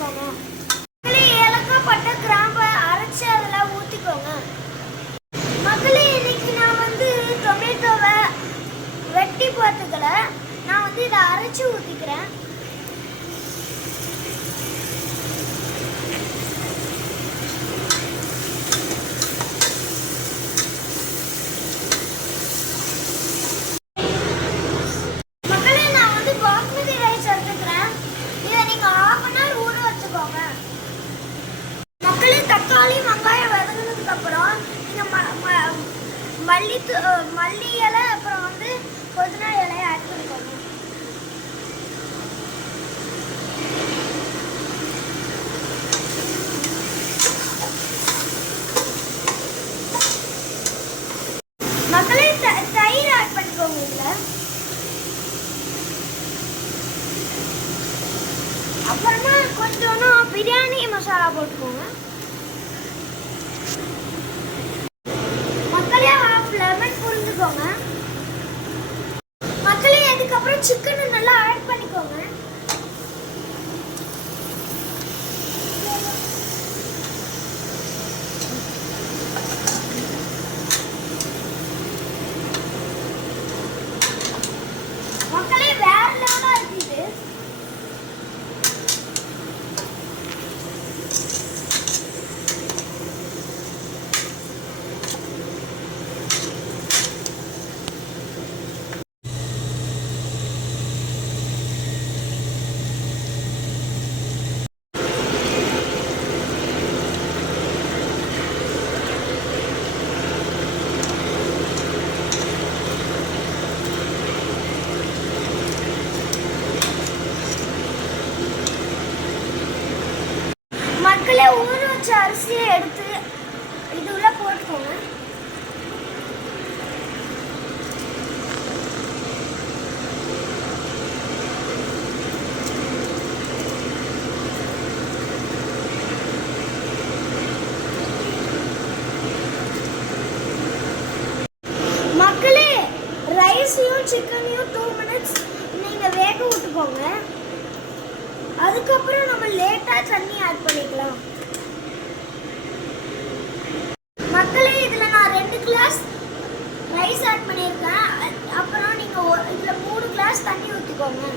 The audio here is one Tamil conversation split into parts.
வச்சுக்கோங்க. ஏலக்காய் பட்டை கிராம்பை அரைச்சி அதில் ஊற்றிக்கோங்க. மக்களே இன்னைக்கு நான் வந்து டொமேட்டோவை வெட்டி பார்த்துக்கல, நான் வந்து இதை அரைச்சி ஊற்றிக்கிறேன். மக்களே நான் வந்து பாஸ்மதி ரைஸ் எடுத்துக்கிறேன். இதை நீங்கள் 1/2 hour ஊற வச்சுக்கோங்க. மக்களே தக்காளி வெங்காயம் வதங்கினதுக்கு அப்புறம் நீங்கள் மல்லி இலை அப்புறம் வந்து புதினா இலையை ஆட் பண்ணிக்கோங்க. மக்களே தயிர் ஆட் பண்ணிக்கோங்க. இதில் அப்புறமா கொஞ்சம் பிரியாணி மசாலா போட்டுக்கோங்க. மக்களே 1/2 lemon புரிஞ்சுக்கோங்க. மக்களே அதுக்கப்புறம் சிக்கனை நல்லா ஆட் பண்ணிக்கோங்க. மக்களே வேற லெவலா இருக்குது. மக்களே ஊற வச்ச அரிசியை எடுத்து இது உள்ள போட்டுக்கோங்க. மக்களே ரைஸையும் சிக்கனையும் 2 minutes நீங்கள் வேக விட்டுக்கோங்க. அதுக்கப்புறம் நம்ம லேட்டாக தண்ணி ஆட் பண்ணிக்கலாம். மக்களே இதில் நான் 2 கிளாஸ் ரைஸ் ஆட் பண்ணியிருக்கேன். அப்புறம் நீங்கள் இதில் 3 கிளாஸ் தண்ணி ஊற்றிக்கோங்க.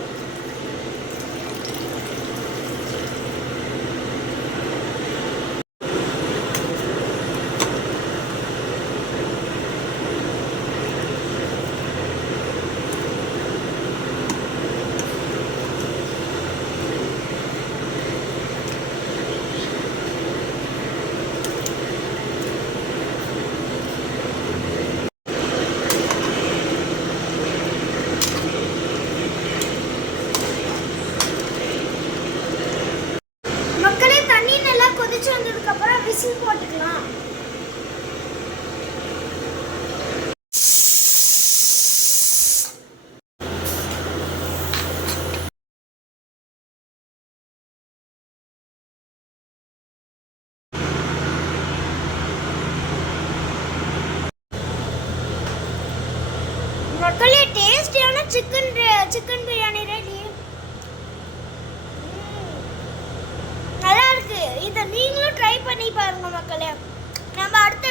கொதிச்சு வந்ததுக்கு அப்புறம் விசில் போட்டுக்கலாம். மக்களே டேஸ்டியான சிக்கன் பிரியாணி ரெடி. நல்லா இருக்கு. இதை நீங்களும் ட்ரை பண்ணி பாருங்க மக்களே. நம்ம அடுத்த